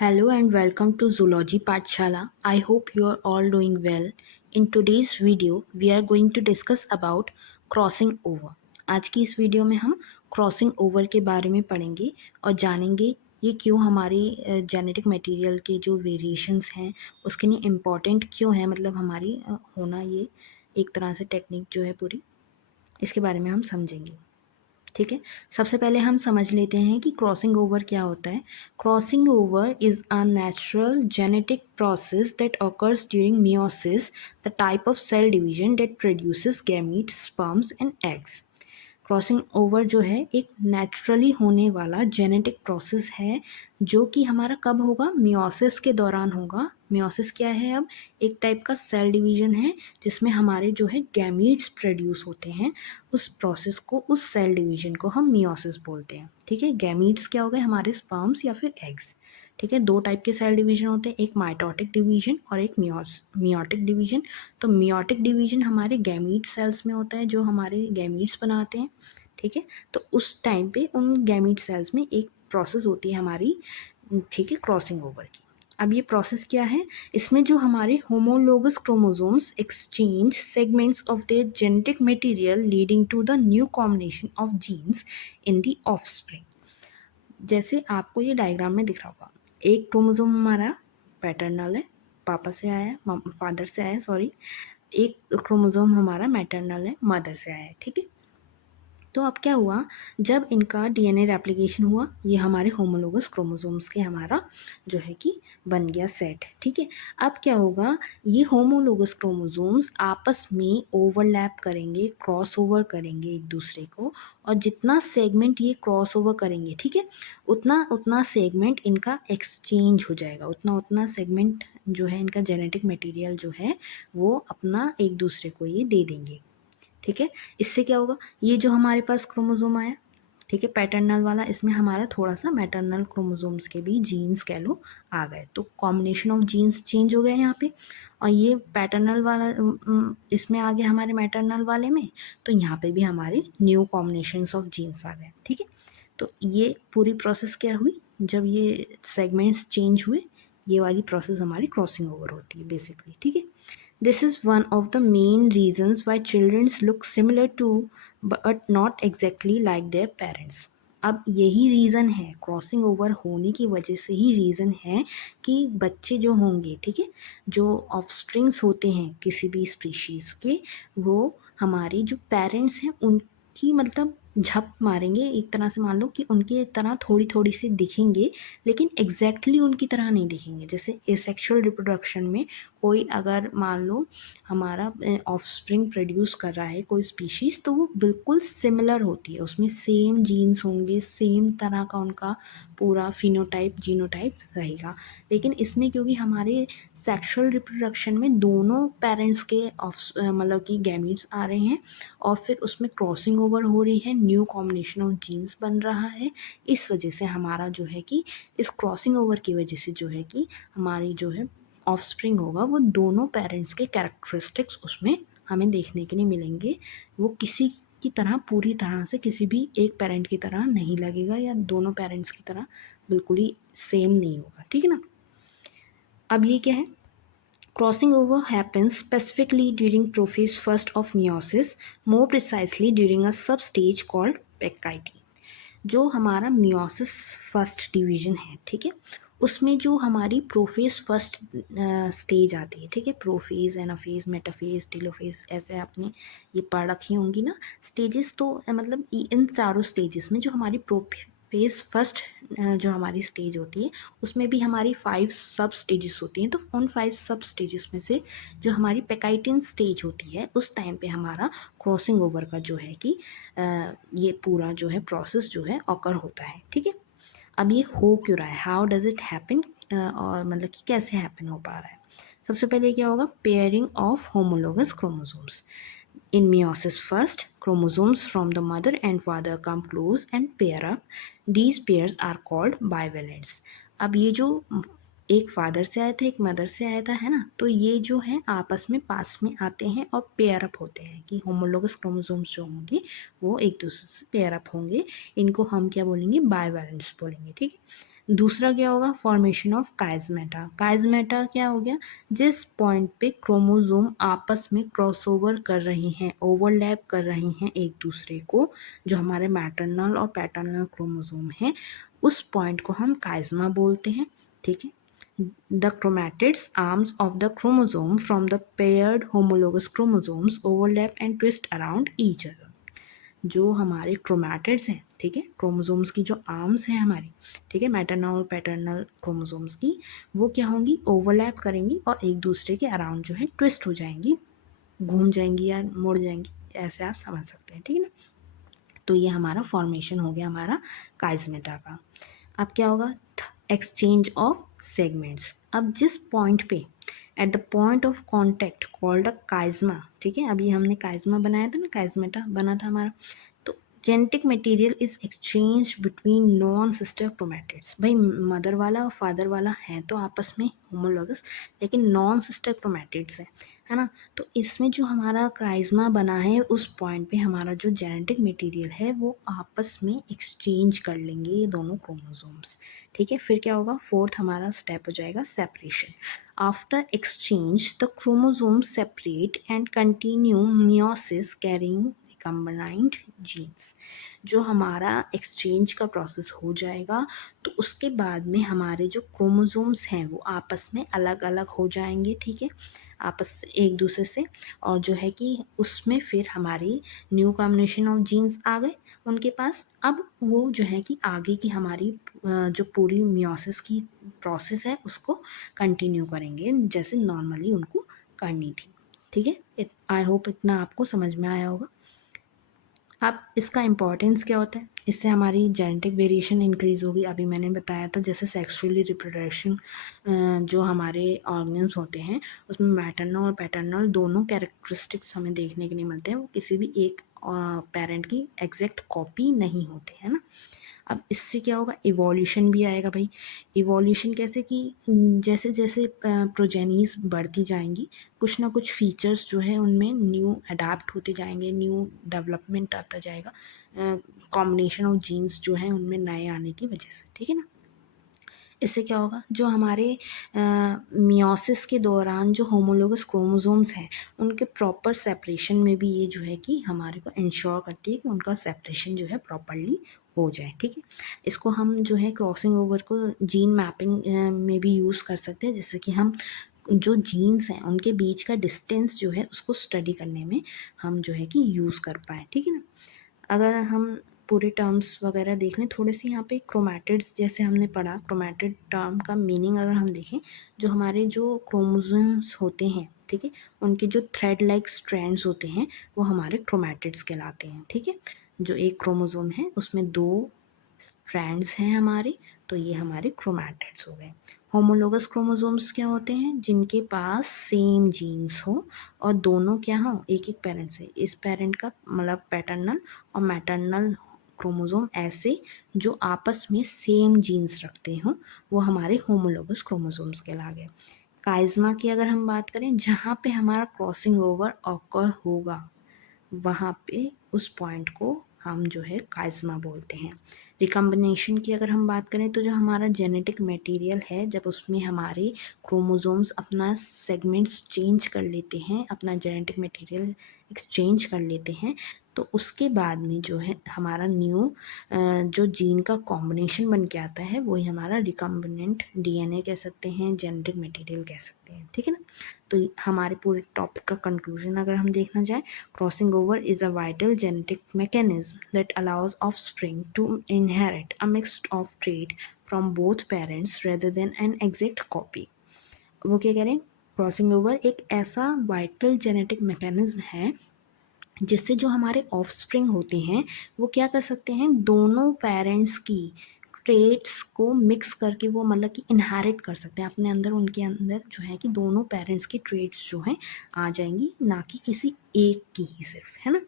Hello and welcome to Zoology Pathshala. I hope you are all doing well. In today's video, we are going to discuss about crossing over. आज की इस video में हम crossing over के बारे में पढ़ेंगे और जानेंगे ये क्यों हमारी जेनेटिक मटेरियल के जो वेरिएशंस हैं उसके लिए इम्पॉर्टेंट क्यों है, मतलब हमारी होना ये एक तरह से टेक्निक जो है पूरी, इसके बारे में हम समझेंगे। ठीक है, सबसे पहले हम समझ लेते हैं कि क्रॉसिंग ओवर क्या होता है। Crossing over is a natural genetic process that occurs during meiosis, the type of cell division that produces gametes, sperms and eggs। Crossing over जो है एक नेचुरली होने वाला जेनेटिक प्रोसेस है जो कि हमारा कब होगा, मियोसिस के दौरान होगा। मियोसिस क्या है, अब एक टाइप का सेल डिवीजन है जिसमें हमारे जो है गैमीट्स प्रोड्यूस होते हैं। उस प्रोसेस को, उस सेल डिवीजन को हम मियोसिस बोलते हैं। ठीक है, गैमीट्स क्या हो गए, हमारे स्पर्म्स या फिर एग्स। ठीक है, दो टाइप के सेल डिवीजन होते हैं, एक माइटोटिक डिवीजन और एक मियोटिक डिवीजन। तो मियोटिक डिवीजन हमारे गैमीट सेल्स में होता है जो हमारे गैमीट्स बनाते हैं। ठीक है, तो उस टाइम पे उन गैमीट सेल्स में एक प्रोसेस होती है हमारी, ठीक है, क्रॉसिंग ओवर की। अब ये प्रोसेस क्या है, इसमें जो हमारे homologous chromosomes exchange segments of their genetic material leading to the new combination of genes in the offspring. जैसे आपको ये डायग्राम में दिख रहा होगा, एक क्रोमोसोम हमारा पैटर्नल है, पापा से आया है, फादर से आया है, सॉरी। एक क्रोमोसोम हमारा मैटरनल है, मदर से आया है। ठीक है, तो अब क्या हुआ, जब इनका डीएनए रेप्लिकेशन हुआ, ये हमारे होमोलोगस क्रोमोसोम्स के हमारा जो है कि बन गया सेट। ठीक है, अब क्या होगा, ये होमोलोगस क्रोमोसोम्स आपस में ओवरलैप करेंगे, क्रॉस ओवर करेंगे एक दूसरे को, और जितना सेगमेंट ये क्रॉस ओवर करेंगे, ठीक है, उतना उतना सेगमेंट इनका एक्सचेंज हो जाएगा, उतना उतना सेगमेंट जो है इनका जेनेटिक मटेरियल जो है वो अपना एक दूसरे को ये दे देंगे। ठीक है, इससे क्या होगा, ये जो हमारे पास क्रोमोसोम आया, ठीक है, पैटर्नल वाला, इसमें हमारा थोड़ा सा मैटरनल क्रोमोसोम्स के भी जीन्स कह लो आ गए, तो कॉम्बिनेशन ऑफ जीन्स चेंज हो गए यहाँ पे। और ये पैटर्नल वाला इसमें आ गया हमारे मैटरनल वाले में, तो यहाँ पे भी हमारे न्यू कॉम्बिनेशंस ऑफ जीन्स आ गए। ठीक है, तो ये पूरी प्रोसेस क्या हुई, जब ये सेगमेंट्स चेंज हुए, ये वाली प्रोसेस हमारी क्रॉसिंग ओवर होती है बेसिकली। ठीक है, this is one of the main reasons why children look similar to but not exactly like their parents। अब यही रीज़न है, क्रॉसिंग ओवर होने की वजह से ही रीज़न है कि बच्चे जो होंगे, ठीक है, जो ऑफस्प्रिंग्स होते हैं किसी भी स्पीशीज़ के, वो हमारे जो पेरेंट्स हैं उनकी मतलब झप मारेंगे एक तरह से, मान लो कि उनकी तरह थोड़ी थोड़ी सी दिखेंगे, लेकिन एग्जैक्टली उनकी तरह नहीं दिखेंगे। जैसे एसेक्सुअल रिप्रोडक्शन में कोई अगर मान लो हमारा ऑफस्प्रिंग प्रोड्यूस कर रहा है कोई स्पीशीज़, तो वो बिल्कुल सिमिलर होती है, उसमें सेम जीन्स होंगे, सेम तरह का उनका पूरा फिनोटाइप जीनोटाइप रहेगा। लेकिन इसमें क्योंकि हमारे सेक्सुअल रिप्रोडक्शन में दोनों पेरेंट्स के मतलब कि गैमीट्स आ रहे हैं, और फिर उसमें क्रॉसिंग ओवर हो रही है, न्यू कॉम्बिनेशन ऑफ जीन्स बन रहा है, इस वजह से हमारा जो है कि इस क्रॉसिंग ओवर की वजह से जो है कि हमारी जो है ऑफस्प्रिंग होगा, वो दोनों पेरेंट्स के कैरेक्टरिस्टिक्स उसमें हमें देखने के लिए मिलेंगे। वो किसी की तरह, पूरी तरह से किसी भी एक पेरेंट की तरह नहीं लगेगा, या दोनों पेरेंट्स की तरह बिल्कुल ही सेम नहीं होगा। ठीक है ना, अब ये क्या है, crossing over happens specifically during prophase first of meiosis, more precisely during a substage called pectine। जो हमारा मियोसिस फर्स्ट डिवीजन है, ठीक है, उसमें जो हमारी प्रोफेज फर्स्ट स्टेज आती है, ठीक है, प्रोफेज, एनाफेज, मेटाफेज, टेलोफेज, ऐसे आपने ये पढ़ रखी होंगी ना स्टेजेस। तो मतलब इन चारों स्टेजेस में जो हमारी प्रोफेज फर्स्ट जो हमारी स्टेज होती है, उसमें भी हमारी 5 सब स्टेजेस होती हैं। तो उन 5 सब स्टेजेस में से जो हमारी पेकाइटिन स्टेज होती है, उस टाइम पे हमारा क्रॉसिंग ओवर का जो है कि ये पूरा जो है प्रोसेस जो है ऑकर होता है। ठीक है, अब ये हो क्यों रहा है, हाउ डज इट हैपन, और मतलब कि कैसे हैपन हो पा रहा है। सबसे पहले क्या होगा, pairing of homologous chromosomes. In meiosis first, chromosomes from the mother and father come close and pair up. These pairs are called bivalents। अब ये जो एक फादर से आया था, एक मदर से आया था, है ना, तो ये जो है आपस में पास में आते हैं और पेयर अप होते हैं, कि होमोलोगस क्रोमोसोम्स जो होंगे वो एक दूसरे से पेयर अप होंगे। इनको हम क्या बोलेंगे, बाइवैलेंट्स बोलेंगे। ठीक है, दूसरा क्या होगा, फॉर्मेशन ऑफ काइजमेटा। काइजमेटा क्या हो गया, जिस पॉइंट पे क्रोमोसोम आपस में क्रॉसओवर कर रहे हैं, ओवरलैप कर रहे हैं एक दूसरे को, जो हमारे मैटरनल और पैटर्नल क्रोमोसोम है, उस पॉइंट को हम काइजमा बोलते हैं। ठीक है, the chromatids arms of the chromosome from the paired homologous chromosomes overlap and twist around each other. जो हमारे क्रोमैटिड्स हैं, ठीक है, क्रोमोसोम्स की जो आर्म्स हैं हमारी, ठीक है, मैटरनल और पैटर्नल क्रोमोसोम्स की, वो क्या होंगी, ओवरलैप करेंगी और एक दूसरे के अराउंड जो है ट्विस्ट हो जाएंगी, घूम जाएंगी या मुड़ जाएंगी, ऐसे आप समझ सकते हैं। ठीक है ना, तो ये हमारा फॉर्मेशन हो गया हमारा काइजमेटा का। अब क्या होगा, एक्सचेंज ऑफ सेगमेंट्स। अब जिस पॉइंट पे, at the point of contact called a chiasma, ठीक है, अभी हमने काइजमा बनाया था ना, काइजमेटा बना था हमारा, तो genetic material is exchange between non sister chromatids. भाई मदर वाला और फादर वाला है तो आपस में होमोलॉगस, लेकिन नॉन सिस्टर क्रोमैटिड्स है ना। तो इसमें जो हमारा काइजमा बना है, उस पॉइंट पे हमारा जो जेनेटिक मटेरियल है वो आपस में एक्सचेंज कर लेंगे ये दोनों क्रोमोसोम्स। ठीक है, फिर क्या होगा, फोर्थ हमारा स्टेप हो जाएगा separation. After exchange the chromosome separate and continue meiosis carrying recombined genes. जो हमारा एक्सचेंज का प्रोसेस हो जाएगा तो उसके बाद में हमारे जो क्रोमोसोम्स हैं वो आपस में अलग अलग हो जाएंगे। ठीक है, आपस से एक दूसरे से, और जो है कि उसमें फिर हमारी न्यू कॉम्बिनेशन ऑफ जीन्स आ गए उनके पास। अब वो जो है कि आगे की हमारी जो पूरी मियोसिस की प्रोसेस है उसको कंटिन्यू करेंगे जैसे नॉर्मली उनको करनी थी। ठीक है, आई होप इतना आपको समझ में आया होगा। अब इसका इम्पोर्टेंस क्या होता है, इससे हमारी जेनेटिक वेरिएशन इंक्रीज होगी। अभी मैंने बताया था जैसे सेक्सुअली रिप्रोडक्शन, जो हमारे ऑर्गन्स होते हैं उसमें मैटरनल और पैटर्नल दोनों कैरेक्टरिस्टिक्स हमें देखने के लिए मिलते हैं, वो किसी भी एक पेरेंट की एग्जैक्ट कॉपी नहीं होते, है ना। अब इससे क्या होगा, इवोल्यूशन भी आएगा भाई। इवोल्यूशन कैसे कि जैसे जैसे प्रोजेनीज बढ़ती जाएंगी, कुछ ना कुछ फीचर्स जो है उनमें न्यू अडाप्ट होते जाएंगे, न्यू डेवलपमेंट आता जाएगा, कॉम्बिनेशन ऑफ जीन्स जो है उनमें नए आने की वजह से। ठीक है ना, इससे क्या होगा, जो हमारे मियोसिस के दौरान जो होमोलोगस क्रोमोसोम्स हैं उनके प्रॉपर सेपरेशन में भी ये जो है कि हमारे को इंश्योर करती है कि उनका सेपरेशन जो है प्रॉपरली हो जाए। ठीक है, इसको हम जो है क्रॉसिंग ओवर को जीन मैपिंग में भी यूज़ कर सकते हैं, जैसे कि हम जो जीन्स हैं उनके बीच का डिस्टेंस जो है उसको स्टडी करने में हम जो है कि यूज़ कर पाए। ठीक है ना, अगर हम पूरे टर्म्स वगैरह देख लें थोड़े से, यहाँ पे क्रोमैटिड्स जैसे हमने पढ़ा, क्रोमैटिड टर्म का मीनिंग अगर हम देखें, जो हमारे जो क्रोमोसोम्स होते हैं, ठीक है, उनके जो थ्रेड लाइक स्ट्रैंड्स होते हैं वो हमारे क्रोमैटिड्स कहलाते हैं। ठीक है, जो एक क्रोमोसोम है उसमें दो स्ट्रैंड्स हैं हमारे, तो ये हमारे क्रोमैटिड्स हो गए। होमोलोगस क्रोमोसोम्स क्या होते हैं, जिनके पास सेम जीन्स हो और दोनों क्या हो, एक एक पेरेंट से, इस पेरेंट का मतलब पैटर्नल और मैटरनल क्रोमोसोम ऐसे जो आपस में सेम जीन्स रखते हों, वो हमारे होमोलोगस क्रोमोसोम्स कहला गए। काइजमा की अगर हम बात करें, जहाँ पे हमारा क्रॉसिंग ओवर ऑकर होगा वहाँ पे उस पॉइंट को हम जो है काइजमा बोलते हैं। रिकम्बिनेशन की अगर हम बात करें, तो जो हमारा जेनेटिक मटेरियल है, जब उसमें हमारे क्रोमोसोम्स अपना सेगमेंट्स चेंज कर लेते हैं, अपना जेनेटिक मटेरियल एक्सचेंज कर लेते हैं, तो उसके बाद में जो है हमारा न्यू जो जीन का कॉम्बिनेशन बन के आता है वही हमारा रिकम्बिनेंट डीएनए कह सकते हैं, जेनेटिक मटेरियल कह सकते हैं। ठीक है ना, तो हमारे पूरे टॉपिक का कंक्लूजन अगर हम देखना जाए, crossing over is a vital genetic mechanism that allows offspring to inherit a mix of trait from both parents rather than an exact copy। वो क्या कह रहे हैं, क्रॉसिंग ओवर एक ऐसा वाइटल जेनेटिक मैकेनिज्म है जिससे जो हमारे ऑफस्प्रिंग होते हैं वो क्या कर सकते हैं, दोनों पेरेंट्स की ट्रेट्स को मिक्स करके वो मतलब कि इनहेरिट कर सकते हैं अपने अंदर, उनके अंदर जो है कि दोनों पेरेंट्स की ट्रेट्स जो हैं आ जाएंगी, ना कि किसी एक की ही सिर्फ, है ना।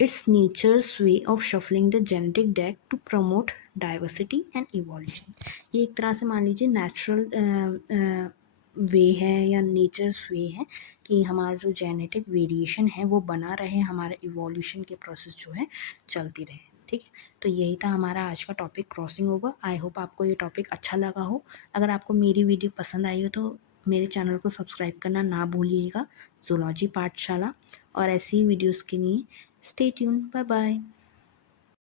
It's nature's way of shuffling the genetic deck to promote diversity and evolution. ये एक तरह से मान लीजिए नेचुरल वे है या नेचर्स वे है कि हमारा जो जेनेटिक वेरिएशन है वो बना रहे, हमारा इवोल्यूशन के प्रोसेस जो है चलती रहे। ठीक है, तो यही था हमारा आज का topic crossing over. I hope आपको ये टॉपिक अच्छा लगा हो। अगर आपको मेरी वीडियो पसंद आई हो तो मेरे चैनल को सब्सक्राइब करना ना भूलिएगा, ज़ूलॉजी पाठशाला, और ऐसी ही वीडियोज़ के लिए स्टे ट्यून। Bye bye.